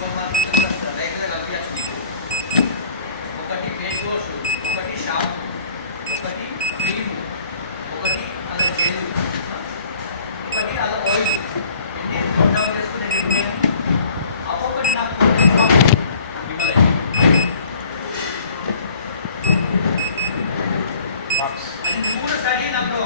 రైతులు కనిపించచ్చు మీకు. ఒకటి ఫేస్ వాష్, ఒకటి షాంపూ, ఒకటి క్రీము, ఒకటి అలా జెల్, ఒకటి అలా ఆయిల్. ఎన్ని నోట్ డౌన్ చేసుకునే నిర్ణయం ఒక్కొక్కటి నాకు మిమ్మల్ని అది నువ్వు కూడా స్టడీ నాకు